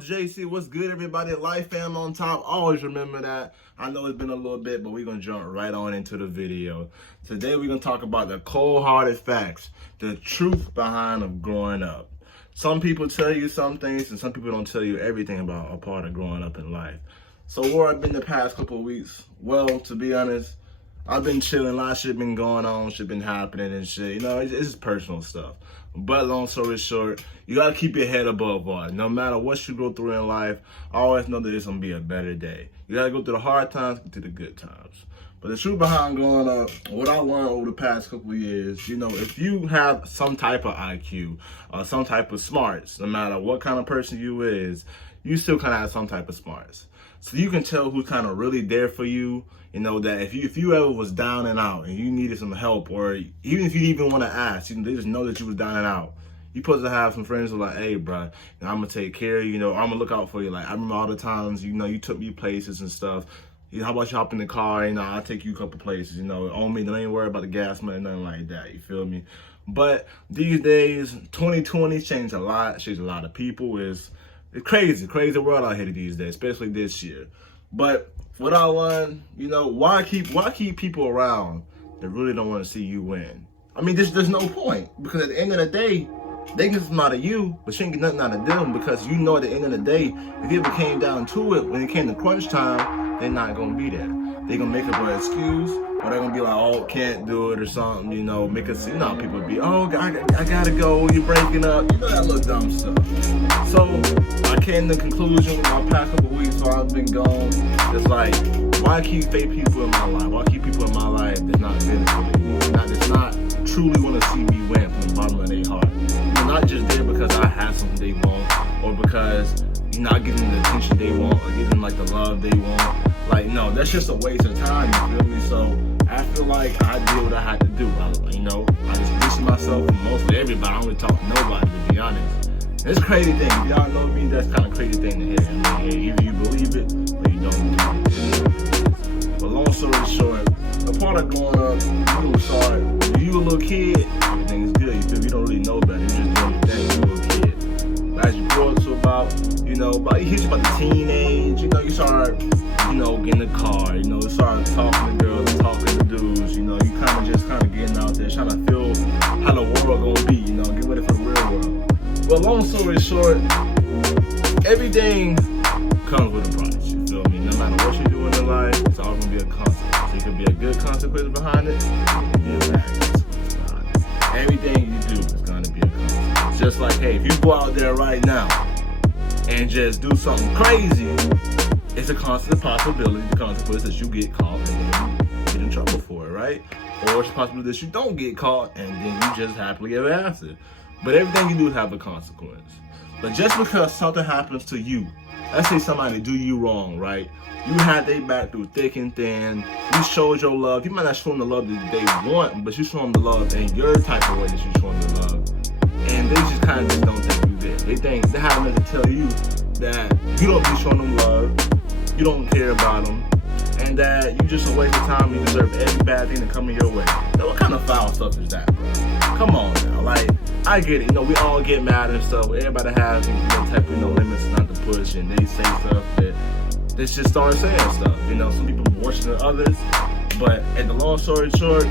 JC? What's good, everybody? Life fam on top. Always remember that. I know it's been a little bit, but we're going to jump right on into the video. Today, we're going to talk about the cold-hearted facts, the truth behind of growing up. Some people tell you some things, and some people don't tell you everything about a part of growing up in life. So where I've been the past couple of weeks, well, to be honest, I've been chilling. A lot of shit been going on, shit been happening and shit. You know, it's just personal stuff. But long story short, you gotta keep your head above water. No matter what you go through in life, always know that it's gonna be a better day. You gotta go through the hard times, get through the good times. But the truth behind growing up, what I learned over the past couple of years, you know, if you have some type of IQ, some type of smarts, no matter what kind of person you is, you still kind of have some type of smarts. So you can tell who's kind of really there for you. You know, that if you ever was down and out and you needed some help, or even if you didn't even want to ask, you know, they just know that you was down and out. You supposed to have some friends who are like, hey, bro, I'm going to take care of you, you know, I'm going to look out for you. Like, I remember all the times, you know, you took me places and stuff. You know, how about you hop in the car, you know, I'll take you a couple places, you know, on me, don't even worry about the gas money, nothing like that, you feel me? But these days, 2020 changed a lot, changed a lot of people. It's crazy world out here these days, especially this year. But what I learned, you know, why keep people around that really don't want to see you win? I mean, there's no point, because at the end of the day, they can get something out of you, but you ain't get nothing out of them, because you know at the end of the day, if it ever came down to it, when it came to crunch time, they're not gonna be there. They're gonna make up an excuse, or they're gonna be like, oh, can't do it or something, you know, make us, you know, people be, oh, I gotta go, you're breaking up, you know, that little dumb stuff. So I came to the conclusion with my past couple weeks while I've been gone, it's like, why keep fake people in my life? Why keep people in my life that's not benefiting me? That's not truly want to see me win from the bottom of their heart. They're not just there because I have something they want, or because you're not getting the attention they want, or getting like the love they want. Like, no, that's just a waste of time, you feel me? So I feel like I did what I had to do. I just listen to myself and mostly everybody. I don't really talk to nobody, to be honest. It's a crazy thing. If y'all know me, that's kind of crazy thing to hear. I mean, either you believe it or you don't. But long story short, the part of growing up, you start, when you a little kid, everything is good. You feel me? You don't really know better. You just doing your thing. You're a little kid. But as you grow up to about, you know, you hit about the teenage, you know, you start, you know, getting in the car, you know, you start talking to girls, talking to dudes, you know, you kind of getting out there, trying to feel how the world gonna be, you know, get ready for the real world. But long story short, everything comes with a price, you feel me? No matter what you're doing in life, it's all gonna be a consequence. It could be a good consequence behind it, it could be a bad consequence behind it. Everything you do is gonna be a consequence. Just like, hey, if you go out there right now and just do something crazy, it's a constant possibility, the consequence that you get caught and then you get in trouble for it, right? Or it's a possibility that you don't get caught and then you just happily ever after. But everything you do have a consequence. But just because something happens to you, let's say somebody do you wrong, right? You had their back through thick and thin. You showed your love. You might not show them the love that they want, but you show them the love in your type of way that you show them the love. And they just kind of just don't think you did. They think they have enough to tell you that you don't be showing them love, you don't care about them, and that you just a waste of time. You deserve every bad thing to come in your way. Now, what kind of foul stuff is that, bro? Come on now, like, I get it. You know, we all get mad and stuff. Everybody has, you know, type of, you know, limits not to push, and they say stuff that they just start saying stuff. You know, some people worse than others, but at the long story short,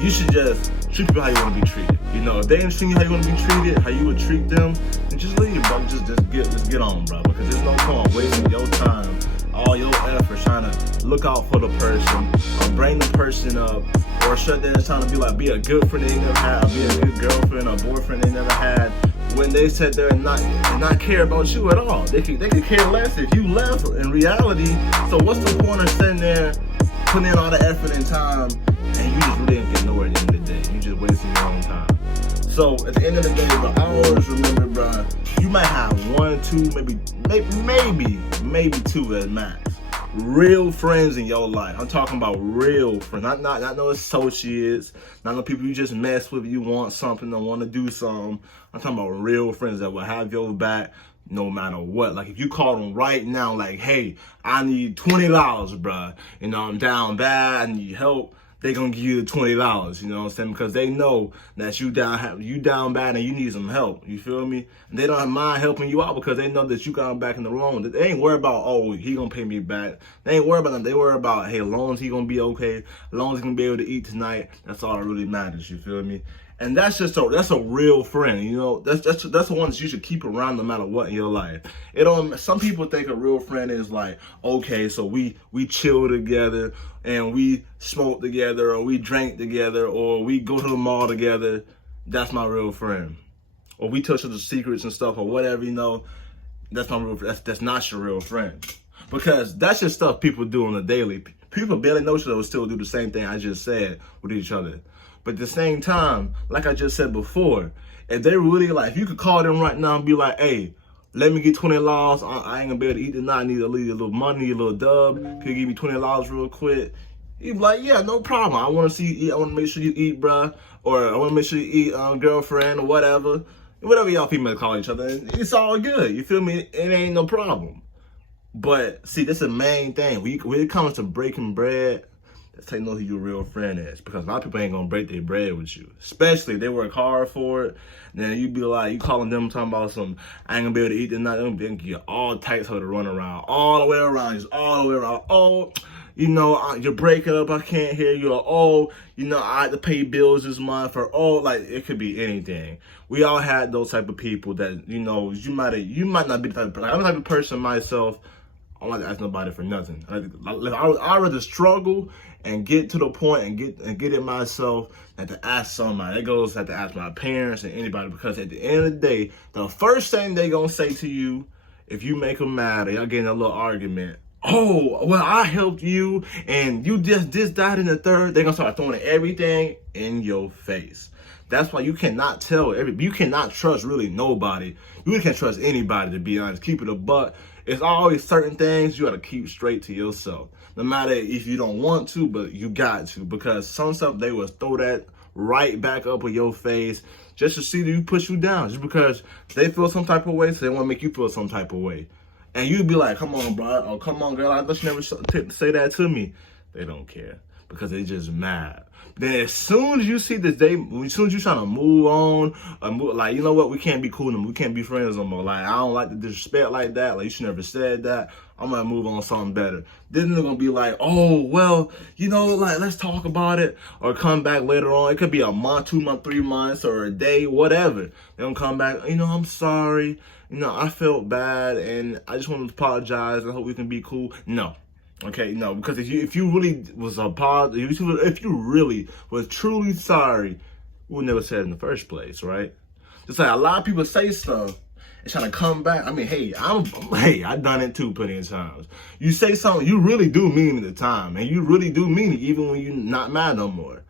you should just treat people how you want to be treated. You know, if they ain't treating you how you want to be treated, how you would treat them, then just leave, bro. Just get on, bro. Because there's no point wasting your time, all your effort trying to look out for the person, or bring the person up, or shut down trying to be a good friend they never had, or be a good girlfriend or boyfriend they never had, when they sat there and not care about you at all. They could care less if you left in reality. So what's the point of sitting there, putting in all the effort and time, and you just really didn't get nowhere at the end of the day? You just wasting your own time. So at the end of the day, bro, I always remember, bro, you might have one, two, maybe two at max, real friends in your life. I'm talking about real friends, not no associates, not no people you just mess with. You want something or want to do something. I'm talking about real friends that will have your back no matter what. Like, if you call them right now, like, hey, I need $20, bro. You know, I'm down bad, I need help. they gonna give you the $20, you know what I'm saying? Because they know that you down bad and you need some help. You feel me? And they don't mind helping you out because they know that you got them back in the loan. They ain't worried about, oh, he gonna pay me back. They ain't worried about them. They worry about, hey, as long as he gonna be okay, as long as he gonna be able to eat tonight, that's all that really matters. You feel me? And that's a real friend, you know. That's the one that you should keep around no matter what in your life. Some people think a real friend is like, okay, so we chill together and we smoke together or we drink together or we go to the mall together. That's my real friend. Or we tell each other secrets and stuff or whatever, you know. That's my real friend. That's not your real friend. Because that's just stuff people do on a daily. People barely know each other will still do the same thing I just said with each other. But at the same time, like I just said before, if they really like, if you could call them right now and be like, hey, let me get $20. I ain't gonna be able to eat tonight. I need a little money, a little dub. Can you give me $20 real quick? You be like, yeah, no problem. I want to see you eat. I want to make sure you eat, bruh. Or I want to make sure you eat, girlfriend or whatever. Whatever y'all females call each other. It's all good. You feel me? It ain't no problem. But see, that's the main thing. When it comes to breaking bread, that's how you know who your real friend is. Because a lot of people ain't gonna break their bread with you. Especially if they work hard for it. Then you be like, you calling them talking about some, I ain't gonna be able to eat tonight. Them give you all types of to run around. All the way around. Just all the way around. Oh, you know, you're breaking up. I can't hear you. Or, oh, you know, I had to pay bills this month. Or, oh, like, it could be anything. We all had those type of people that, you know, you might not be the type of person. I'm the type of person myself, I don't like to ask nobody for nothing. I'd rather struggle and get to the point and get it myself than to ask somebody. That goes have to ask my parents and anybody, because at the end of the day, the first thing they gonna say to you, if you make them mad or y'all getting a little argument, oh, well, I helped you and you just this, that, and the third, they're gonna start throwing everything in your face. That's why you cannot you cannot trust really nobody. You can't trust anybody, to be honest. Keep it a buck. It's always certain things you got to keep straight to yourself. No matter if you don't want to, but you got to. Because some stuff, they will throw that right back up in your face just to see that you push you down. Just because they feel some type of way, so they want to make you feel some type of way. And you be like, come on, bro. Or come on, girl. I thought you never say that to me. They don't care because they just mad. Then as soon as you see this, as soon as you trying to move on, like, you know what, we can't be cool no more. We can't be friends no more. Like, I don't like the disrespect like that. Like, you should never said that. I'm gonna move on to something better. Then they're gonna be like, oh, well, you know, like, let's talk about it, or come back later on. It could be a month, 2 months, 3 months, or a day, whatever. They're gonna come back, you know, I'm sorry. You know, I felt bad, and I just want to apologize. I hope we can be cool. No. Okay, no, because if you really was if you really was truly sorry, we would never say it in the first place, right? Just like a lot of people say stuff and trying to come back. I mean, hey, I've done it too plenty of times. You say something, you really do mean it at the time, and you really do mean it even when you're not mad no more.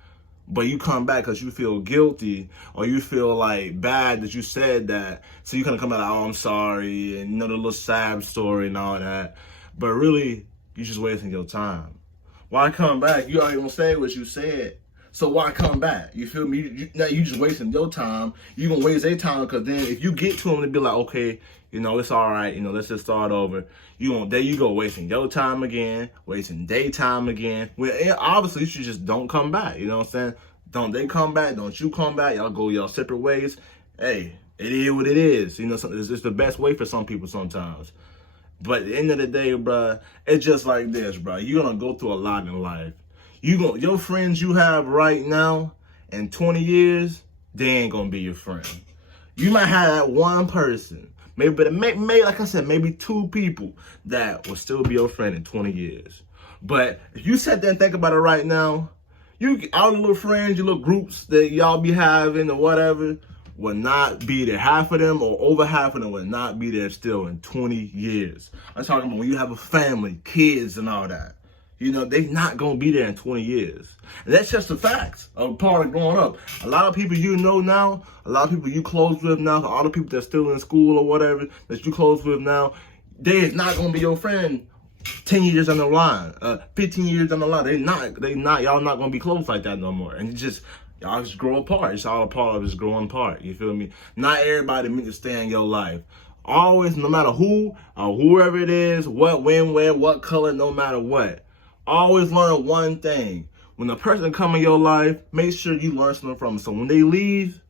But you come back because you feel guilty or you feel like bad that you said that. So you kind of come back like, oh, I'm sorry, and you know, the little sad story and all that. But really, you're just wasting your time. Why come back? You already gonna say what you said. So why come back? You feel me? Now you just wasting your time. You gonna waste their time, because then if you get to them and be like, okay, you know, it's all right, you know, let's just start over. There you go, wasting your time again, wasting their time again. Well, obviously, you should just don't come back. You know what I'm saying? Don't they come back? Don't you come back? Y'all go y'all separate ways. Hey, it is what it is. You know, it's the best way for some people sometimes. But at the end of the day, bruh, it's just like this, bruh. You're gonna go through a lot in life. Your friends you have right now, in 20 years, they ain't gonna be your friend. You might have that one person, maybe like I said, maybe 2 people that will still be your friend in 20 years. But if you sit there and think about it right now, all the little friends, your little groups that y'all be having or whatever, will not be there. Half of them or over half of them will not be there still in 20 years. I'm talking about when you have a family, kids and all that. You know, they not going to be there in 20 years. And that's just the facts of part of growing up. A lot of people you know now, a lot of people you close with now, all the people that's still in school or whatever that you close with now, they is not going to be your friend 10 years down the line, 15 years down the line. Y'all not going to be close like that no more. And y'all just grow apart. It's all a part of just growing apart. You feel me? Not everybody meant to stay in your life. Always, no matter who or whoever it is, what, when, where, what color, no matter what. Always learn one thing. when a person come in your life, make sure you learn something from them. So when they leave,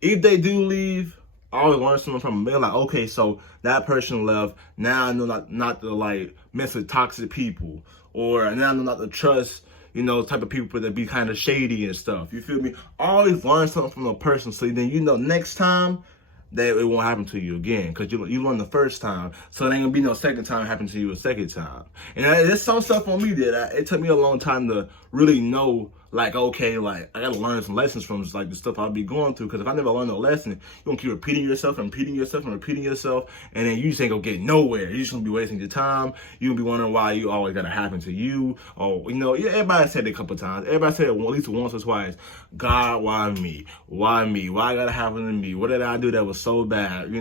if they do leave, I always learn something from them. They're like, okay, so that person left. Now I know not to like mess with toxic people, or now I know not to trust, type of people that be kind of shady and stuff. You feel me? Always learn something from a person, so then next time that it won't happen to you again, because you learned the first time, so there ain't gonna be no second time happen to you a second time. And there's some stuff on me that it took me a long time to really know, like, okay, like, I gotta learn some lessons from, like, the stuff I'll be going through, because if I never learn no lesson, you're gonna keep repeating yourself and repeating yourself and repeating yourself, and then you just ain't gonna get nowhere. You're just gonna be wasting your time. You're gonna be wondering why you always gotta happen to you. Or, everybody said it a couple times. Everybody said it at least once or twice. God, why me? Why me? Why gotta happen to me? What did I do that was so bad?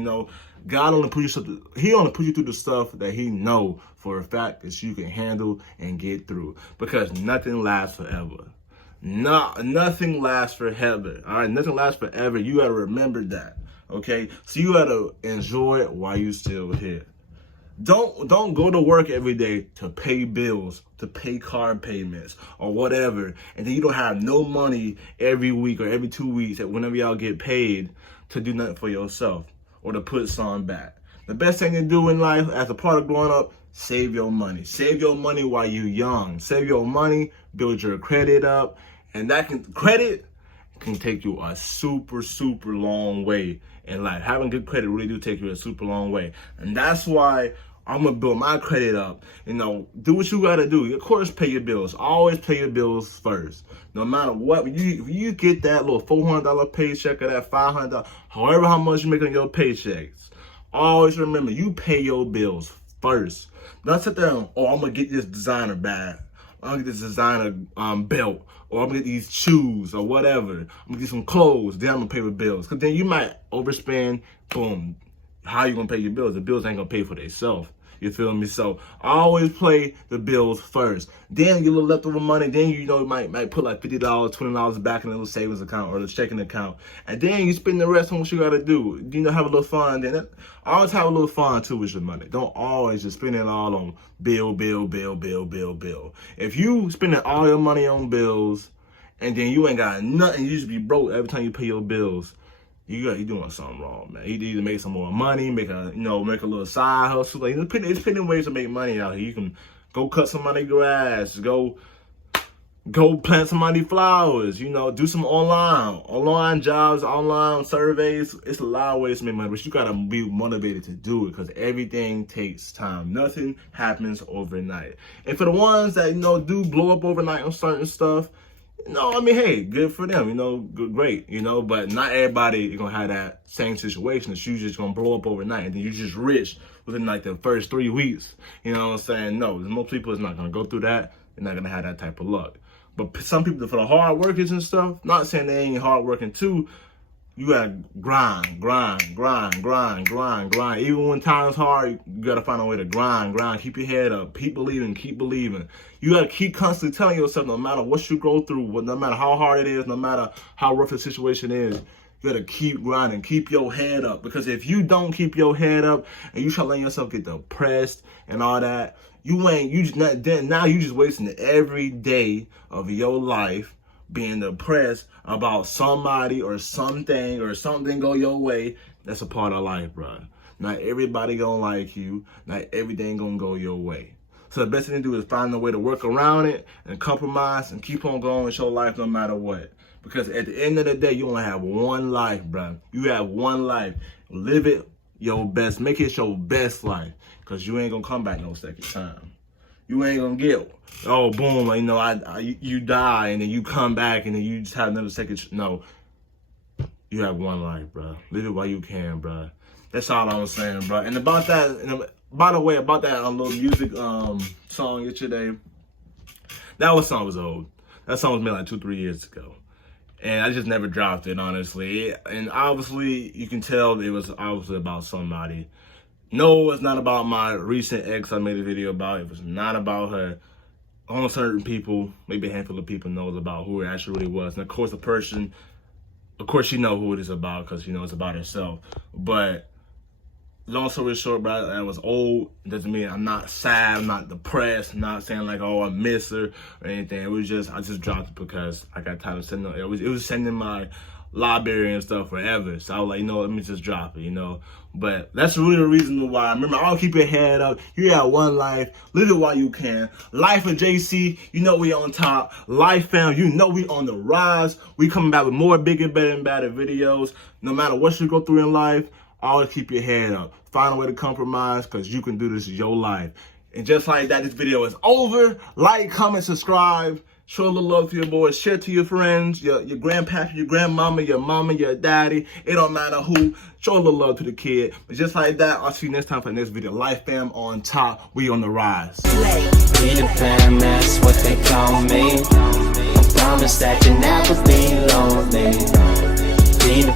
God only put you He only put you through the stuff that He know for a fact that you can handle and get through, because nothing lasts forever. Nothing lasts forever. All right, nothing lasts forever. You gotta remember that. Okay, so you gotta enjoy it while you still here. Don't go to work every day to pay bills, to pay car payments or whatever, and then you don't have no money every week or every 2 weeks, whenever y'all get paid, to do nothing for yourself or to put some back. The best thing to do in life as a part of growing up, save your money. Save your money while you're young. Save your money, build your credit up, and credit can take you a super, super long way in life. Having good credit really do take you a super long way. And that's why I'm gonna build my credit up. Do what you gotta do. Of course, pay your bills. Always pay your bills first. No matter what, if you get that little $400 paycheck or that $500, however how much you make on your paychecks, always remember, you pay your bills first. Don't sit there and, I'm gonna get this designer bag. I'm gonna get this designer belt, or I'm gonna get these shoes or whatever. I'm gonna get some clothes, then I'm gonna pay the bills. Cause then you might overspend, boom. How you gonna pay your bills? The bills ain't gonna pay for themselves. You feel me? So always pay the bills first. Then you little leftover money. Then you might put like $50, $20 back in a little savings account or the checking account, and then you spend the rest on what you gotta do. Have a little fun. Then always have a little fun too with your money. Don't always just spend it all on bill. If you spending all your money on bills, and then you ain't got nothing, you just be broke every time you pay your bills, you doing something wrong, man. You need to make some more money, make a little side hustle. Like, it's plenty ways to make money out here. You can go cut somebody's grass, go plant somebody flowers, do some online jobs, online surveys. It's a lot of ways to make money, but you gotta be motivated to do it, because everything takes time. Nothing happens overnight. And for the ones that, do blow up overnight on certain stuff, hey, good for them, great, but not everybody is gonna have that same situation that you just gonna blow up overnight and then you're just rich within like the first 3 weeks. You know what I'm saying? No, most people is not gonna go through that. They're not gonna have that type of luck. But some people, for the hard workers and stuff, not saying they ain't hard working too, you gotta grind. Even when time's hard, you gotta find a way to grind. Keep your head up. Keep believing. You gotta keep constantly telling yourself, no matter what you go through, no matter how hard it is, no matter how rough the situation is, you gotta keep grinding. Keep your head up. Because if you don't keep your head up and you try letting yourself get depressed and all that, now you just wasting every day of your life being depressed about somebody or something go your way. That's a part of life, bro. Not everybody gonna like you. Not everything gonna go your way. So the best thing to do is find a way to work around it and compromise and keep on going with your life no matter what. Because at the end of the day, you only have one life, bro. You have one life. Live it your best. Make it your best life. Because you ain't gonna come back no second time. You ain't gonna get, boom, you die and then you come back and then you just have another second. No, you have one life, bro. Live it while you can, bro. That's all I'm saying, bro. And about that, by the way, about that little music song yesterday, that song was old. That song was made like 2-3 years ago. And I just never dropped it, honestly. And obviously, you can tell it was obviously about somebody. No, it's not about my recent ex I made a video about. It was not about her. Only certain people, maybe a handful of people, knows about who it actually really was. And of course, she know who it is about because, it's about herself. But long story short, bro, I was old. It doesn't mean I'm not sad, I'm not depressed, I'm not saying like, oh, I miss her or anything. It was just, I just dropped it because I got tired of sending it. It was sending my library and stuff forever. So I was like, let me just drop it, But that's really the reason why. Remember, I'll keep your head up. You got one life. Live it while you can. Life of JC, we on top. Life fam, we on the rise. We coming back with more bigger, better, and better videos. No matter what you go through in life, always keep your head up. Find a way to compromise, because you can do this in your life. And just like that, this video is over. Like, comment, subscribe. Show a little love to your boys. Share to your friends, your grandpa, your grandmama, your mama, your daddy. It don't matter who. Show a little love to the kid. But just like that, I'll see you next time for the next video. Life fam on top. We on the rise. Be the fam, that's what they call me. I promise that you never be lonely. Be the